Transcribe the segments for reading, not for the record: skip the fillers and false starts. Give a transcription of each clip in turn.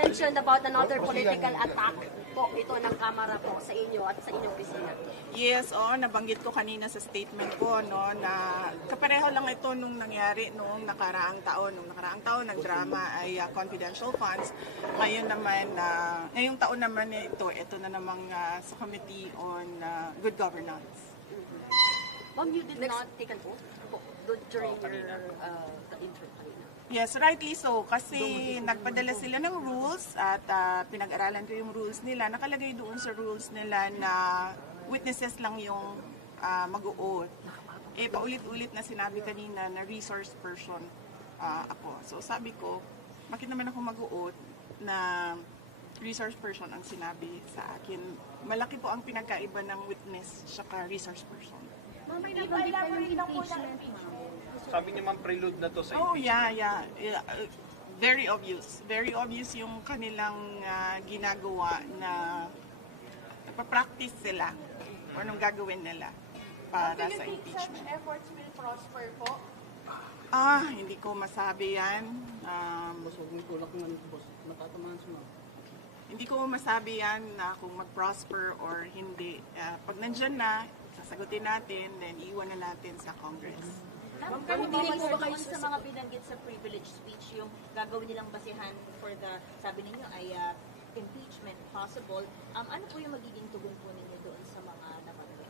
mentioned about another political attack po ito ng Kamara po sa inyo at sa inyong opisina. Yes, nabanggit ko kanina sa statement ko na kapareho lang ito nung nangyari noong nakaraang taon. Noong nakaraang taon, nagdrama ay confidential funds. Ngayong taon naman ito na namang sa Committee on Good Governance. Ma'am, you did not take an oath po during your intro kanina. Yes, rightly so. Kasi nagpadala sila ng rules at pinag-aralan ko yung rules nila. Nakalagay doon sa rules nila na witnesses lang yung mag-o-oath. Paulit-ulit na sinabi kanina na resource person ako. So sabi ko, bakit naman ako mag-o-oath na resource person ang sinabi sa akin. Malaki po ang pinagkaiba ng witness saka resource person. Ma'am, may nag-elaborate lang po ng impeachment. Sabi niya, ma'am, prelude na to sa impeachment. Yeah. Very obvious. Very obvious yung kanilang ginagawa na nagpa-practice sila o nung gagawin nila para sa impeachment. Such efforts will prosper po? Hindi ko masabi yan. Hindi ko masabi yan na kung mag-prosper or hindi. Pag nandyan na, sasagutin natin, then iwan na natin sa Congress. Pero hindi po ba kayo sa mga binanggit sa privilege speech, yung gagawin nilang basihan for the, sabi ninyo ay impeachment possible, ano po yung magiging tugon po ninyo doon sa mga nabanggit?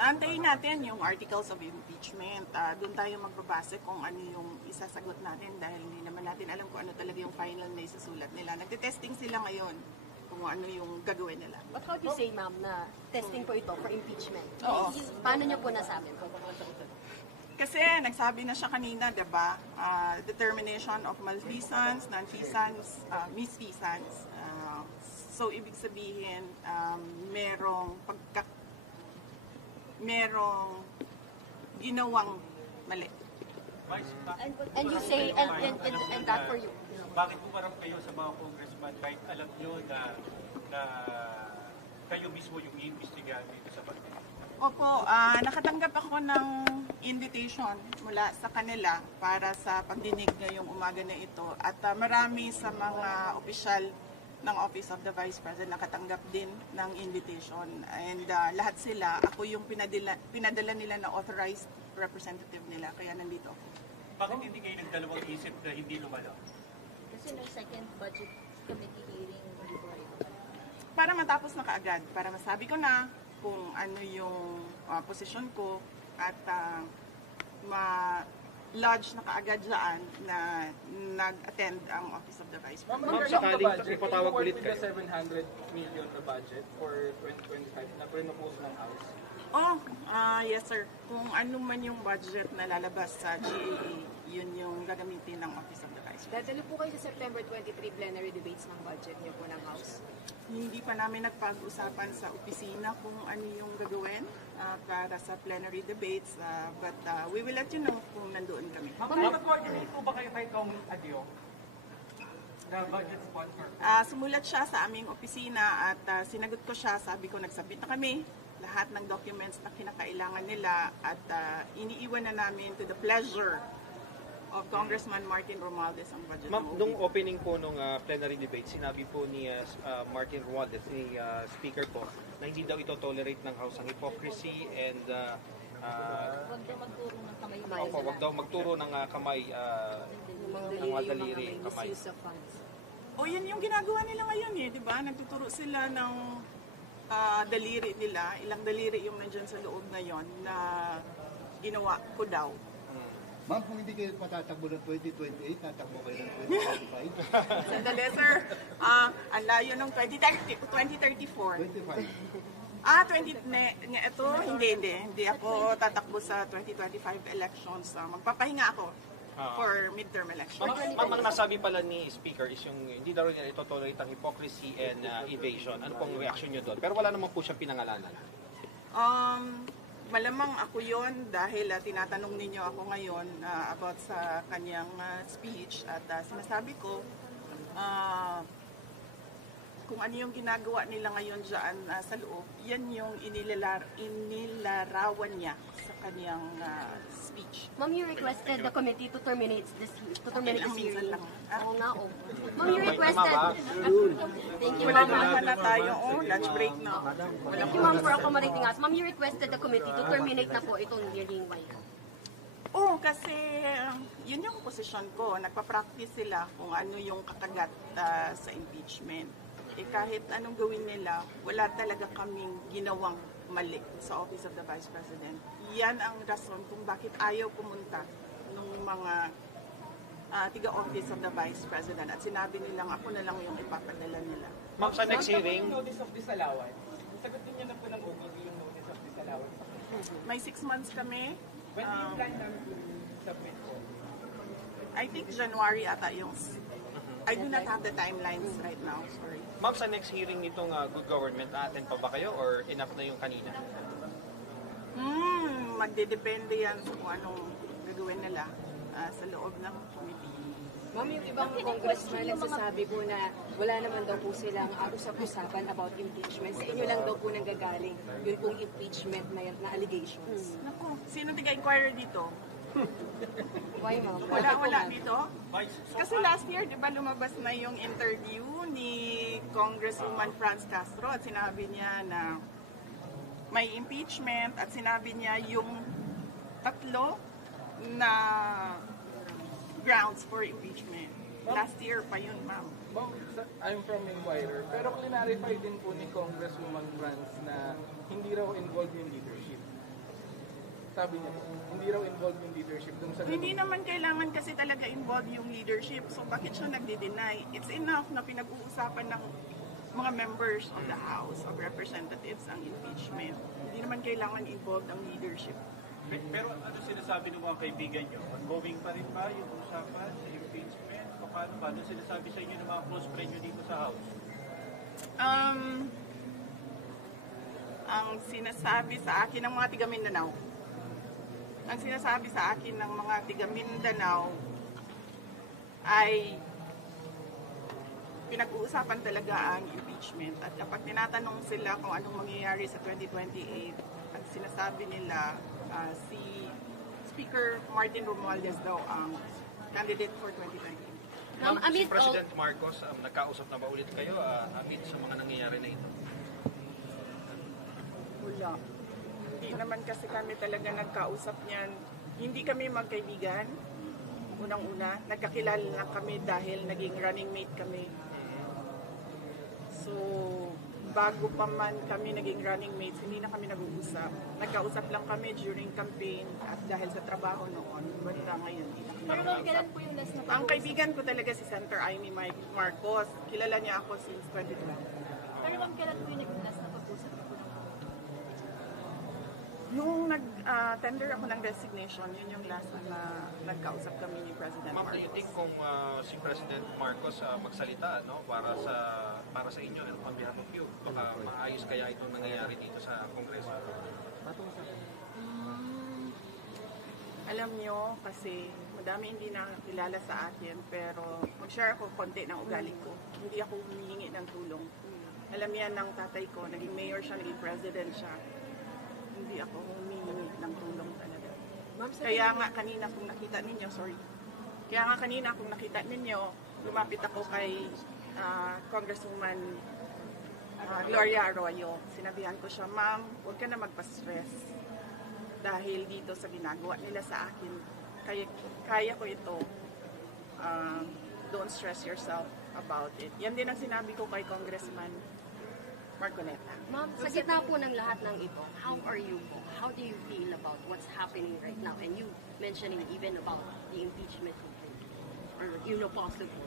Antayin natin yung articles of impeachment. Doon tayo magbabase kung ano yung isasagot natin dahil hindi naman natin alam kung ano talaga yung final na isasulat nila. Nagte-testing sila ngayon kung ano yung gagawin nila. But how do you say, ma'am, na testing po ito for impeachment? Oo. Paano niyo po nasabi? Kasi nagsabi na siya kanina, diba? Determination of malfeasance, non-feasance, misfeasance. So, ibig sabihin, merong ginawang mali. And you say, and that for you? Bakit po parang kayo sa mga congressman, kahit alam nyo na kayo mismo yung iimbestigahan dito sa bansa? Opo, nakatanggap ako ng invitation mula sa kanila para sa pagdinig ngayong umaga na ito. At marami sa mga opisyal ng Office of the Vice President nakatanggap din ng invitation. And lahat sila, ako yung pinadala nila na authorized representative nila, kaya nandito ako. Bakit hindi kayo nagdalawang isip na hindi lumalaw? Kasi may second budget committee hearing before ito. Para matapos na kaagad, para masabi ko na kung ano yung posisyon ko at ma-lodge na kaagad dyan na nag-attend ang Office of the Vice President. Ma'am, sakaling ipatawag ulit kayo. 700 million na budget for 2025 na pinupose ng House. Yes sir. Kung ano man yung budget na lalabas sa GAA, yun yung gagamitin ng Office of the Vice President. Dadalo po kayo sa September 23 plenary debates ng budget niyo po ng House? Hindi pa namin nagpag-usapan sa opisina kung ano yung gagawin para sa plenary debates, but we will let you know kung nandoon kami. Mag-coordinate po ba kayo kay Kong Adio? The budget sponsor? Sumulat siya sa aming opisina at sinagot ko siya, sabi ko nagsabit na kami lahat ng documents na kinakailangan nila at iniiwan na namin to the pleasure of Congressman Martin Romualdez ang budget. Ma'am, nung opening po nung plenary debate, sinabi po ni Martin Romualdez, ni Speaker po, na hindi daw ito tolerate ng House ang hypocrisy and Huwag daw magturo ng kamay. huwag daw magturo ng kamay, ng mga daliri, kamay. Yun yung ginagawa nila ngayon di ba? Nagtuturo sila ng daliri nila, ilang daliri yung nandyan sa loob ngayon na ginawa ko daw. Ma'am, kung hindi kayo matatakbo ng 2028, tatakbo kayo ng 2035? Sandali, sir. Ang layo ng 2034. 25. Hindi ako tatakbo sa 2025 elections. Magpapahinga ako for midterm elections. Ma'am, ang nasabi pala ni Speaker is yung hindi daw rin ito tolerate ang hypocrisy and evasion. Ano pong reaction nyo doon? Pero wala naman po siyang pinangalanan. Malamang ako yon dahil tinatanong ninyo ako ngayon about sa kanyang speech at sinasabi ko kung ano yung ginagawa nila ngayon dyan sa loob, yan yung inilarawan niya sa kanyang speech. Ma'am, you requested the committee to terminate this minsan hearing. lang. Oo nga, oo. Ma'am, you requested... Thank you, Wala ma'am. na tayo. Lunch break na. Thank you, ma'am, for accommodating us. Ma'am, you requested the committee to terminate na po itong hearing. Why? Kasi yun yung posisyon ko. Nagpa-practice sila kung ano yung kakagat sa impeachment. Kahit anong gawin nila, wala talaga kaming ginawang mali sa Office of the Vice President. Yan ang rason kung bakit ayaw pumunta ng mga tiga-Office of the Vice President. At sinabi nilang ako na lang yung ipapadala nila. Ma'am, sa next hearing, Yung notice of disallowance, sagutin niyo na po ng OVP yung notice of disallowance. May 6 months kami. When do you plan na submit po? I think January ata yung... I do not have the timelines right now. Sorry. ma'am, sa next hearing nitong good government, attend pa ba kayo or enough na yung kanina? Magdedepende yan kung anong gagawin nila sa loob ng committee. Ma'am, yung ibang congressman nagsasabi po na wala naman daw po silang usap-usapan about impeachment. Sa inyo lang daw po nanggagaling yun pong impeachment na allegations. Naku, sino tiga-inquirer dito? Why, ma'am? Wala dito? Kasi last year, di ba, lumabas na yung interview ni Congresswoman Franz Castro at sinabi niya na may impeachment at sinabi niya yung 3 na grounds for impeachment. Last year pa yun, ma'am. Ma'am, I'm from Inquirer, pero clarify din po ni Congresswoman Franz na hindi raw involved yung leadership. Sabi niya, hindi raw involved yung leadership dun sa... Hindi naman kailangan kasi talaga involved yung leadership. So bakit siya nagdi-deny? It's enough na pinag-uusapan ng mga members of the House of Representatives ang impeachment. Hindi naman kailangan involved ang leadership. Pero ano sinasabi ng mga kaibigan nyo? Ongoing pa rin ba yung usapan sa impeachment? O paano sinasabi sa inyo ng mga close friend nyo dito sa House? Ang sinasabi sa akin ng mga tiga Mindanao, ang sinasabi sa akin ng mga tiga Mindanao ay pinag-uusapan talaga ang impeachment. At kapag tinatanong sila kung anong mangyayari sa 2028, ang sinasabi nila si Speaker Martin Romualdez daw ang candidate for 2028. Ma'am, si President Marcos, nagkausap na ba ulit kayo amid sa mga nangyayari na ito? Wala. Hindi naman kasi kami talaga nagkausap niyan. Hindi kami magkaibigan. Unang-una, nagkakilala na kami dahil naging running mate kami. So, bago pa man kami naging running mates, hindi na kami nag-uusap. Nagkausap lang kami during campaign at dahil sa trabaho noon, banda ngayon. Pero ma'am, kailan po yung last na Ang kaibigan ko talaga si Senator Amy Marcos. Kilala niya ako since 2012. Pero ma'am, kailan po yung last na pag-usap na po ng Nung nag-tender ako ng resignation, yun yung last na nagkausap kami ni President Ma'am, do you Marcos. think kung si President Marcos magsalita para sa inyo on behalf of you, baka maayos kaya itong nangyayari dito sa Kongreso? Alam nyo, kasi madami hindi nakakilala sa akin, pero mag-share ako konti ng ugali ko. Hindi ako humihingi ng tulong. Alam yan ng tatay ko, naging mayor siya, naging president siya. Hindi ako humihingi ng tulong talaga. Kaya nga kanina kung nakita ninyo, lumapit ako kay Congresswoman Gloria Arroyo. Sinabihan ko siya, ma'am, huwag ka na magpa-stress. Dahil dito sa ginagawa nila sa akin, kaya ko ito. Don't stress yourself about it. Yan din ang sinabi ko kay Congressman Marcoleta. Ma'am, sa gitna po ng lahat ng ito, how are you po? How do you feel about what's happening right now? And you mentioning even about the impeachment or possible.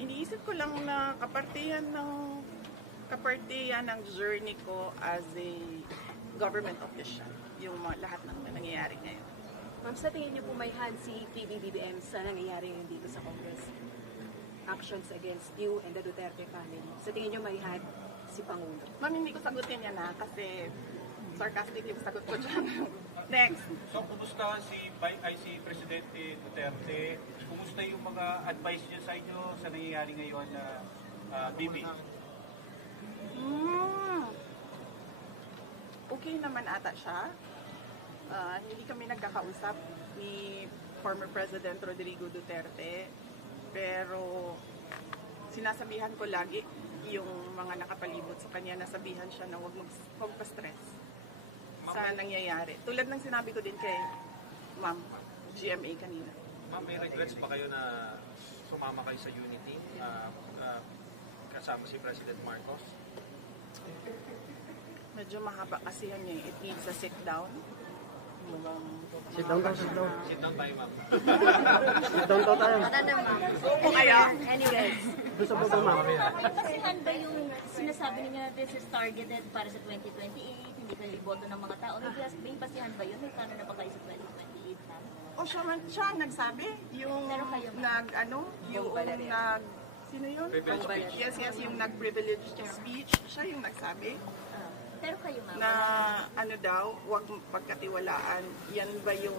Iniisip ko lang na kapartihan ng journey ko as a government official, yung lahat ng nangyayari ngayon. Ma'am, sa tingin niyo po may hand si PBBM sa nangyayari ngayon dito sa Congress? Actions against you and the Duterte family. Sa tingin niyo may hand si Pangulo? Ma'am, hindi ko sagutin yan kasi sarcastic yung sagot ko dyan. Next. So, kumusta si Presidente Duterte? Kumusta yung mga advice niya sa inyo sa nangyayari ngayon na Bibi? Okay naman ata siya. Hindi kami nagkakausap ni former President Rodrigo Duterte. Pero sinasabihan ko lagi yung mga nakapalibot sa kanya, nasabihan siya na huwag pa-stress sa nangyayari. Tulad ng sinabi ko din kay Ma'am GMA kanina. Ma'am, may regrets ba kayo na sumama kayo sa Unity kasama si President Marcos? Medyo mahaba kasi yan eh. It needs a sit down. Sit down tayo, ma'am. Madam, ma'am. Opo kayo. Anyways. Basihan ba yung sinasabi niyo na this is targeted para sa 2028, hindi kayo iboto ng mga tao? May basihan ba yun? May plano na ba kayo sa 2028 na? O siya ang nagsabi. Yung sino yun? Yes, yung nag-privileged speech. Siya yung nagsabi. Pero kayo, ma'am, Na huwag pagkatiwalaan. Yan ba yung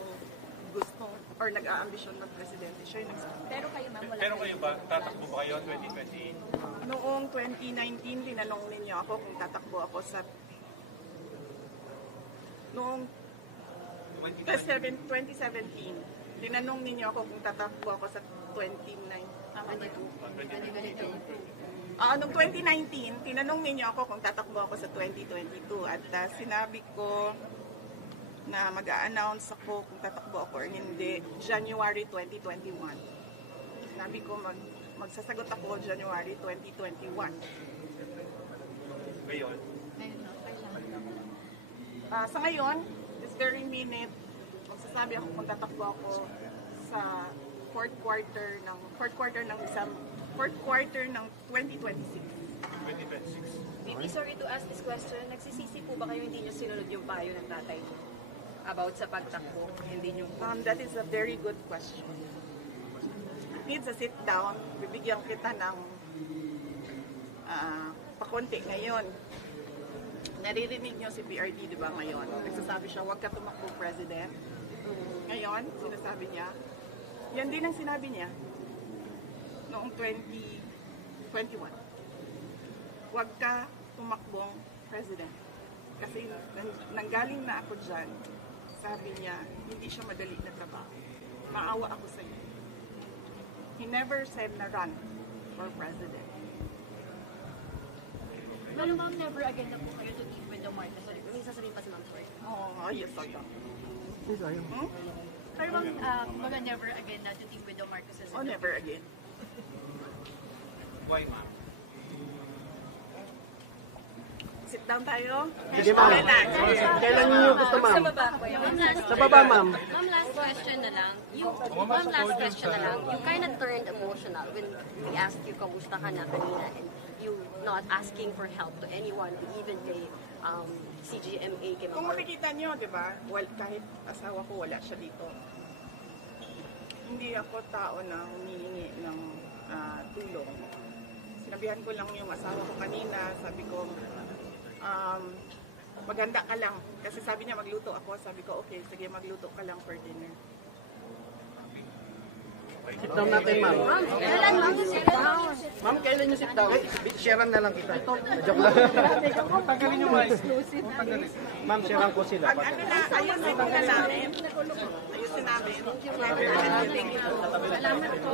gusto or nag-aambisyon ng presidente? Siya yung nagsabi. pero kayo, ma'am, wala Pero kayo ba, tatakbo ba kayo 2028? Noong 2019, tinanong ninyo ako kung tatakbo ako sa... Noong 2017, tinanong ninyo ako kung tatakbo ako sa 2019. Noong 2019, tinanong ninyo ako kung tatakbo ako sa 2022 at sinabi ko na mag-a-announce ako kung tatakbo ako or hindi January 2021. Sinabi ko magsasagot ako January 2021. Ngayon? Sa ngayon, this very minute, magsasabi ako kung tatakbo ako sa fourth quarter ng 2026. 2026. Bibi, sorry to ask this question. Nagsisisi po ba kayo hindi nyo sinunod yung payo ng tatay nyo about sa pagtakbo? Hindi nyo po. That is a very good question. Needs a sit down. Bibigyan kita ng pakonti ngayon. Naririnig nyo si PRD, di ba, ngayon? Nagsasabi siya, huwag ka tumakbo, President. Ngayon, sinasabi niya, yan din ang sinabi niya noong 2021. Huwag ka tumakbong President. Kasi nanggaling na ako dyan, sabi niya, hindi siya madali na trabaho. Maawa ako sa iyo. He never said na run for President. Pero ma'am, never again na po kayo to team with the Marcos. May sasabihin pa si ma'am, sorry. Yes, I am. Pero ma'am, mga never again na to team with the Marcoses. Never again. Why, ma'am? Sit down tayo. Sige, ma'am. Kailan niyo gusto, ma'am? Sa baba, ma'am. Ma'am, last question na lang. You kind of turned emotional when we asked you kamusta ka na kanina and you not asking for help to anyone, even kay CGMA, kay Kung Ma'am. makikita niyo, di ba, kahit asawa ko wala siya dito. Hindi ako tao na humihingi ng tulong. Sinabihan ko lang yung asawa ko kanina, sabi ko, maganda ka lang. Kasi sabi niya magluto ako, sabi ko, okay, sige magluto ka lang for dinner. Sit down natin, ma'am. Kailan ma'am? Sit down. Ma'am, kailan niyo sit down? Sharean na lang kita. Joke lang. Tanggalin yung mic. Ma'am, sharean ko sila. Ayusin na namin. Ayusin namin. Salamat po.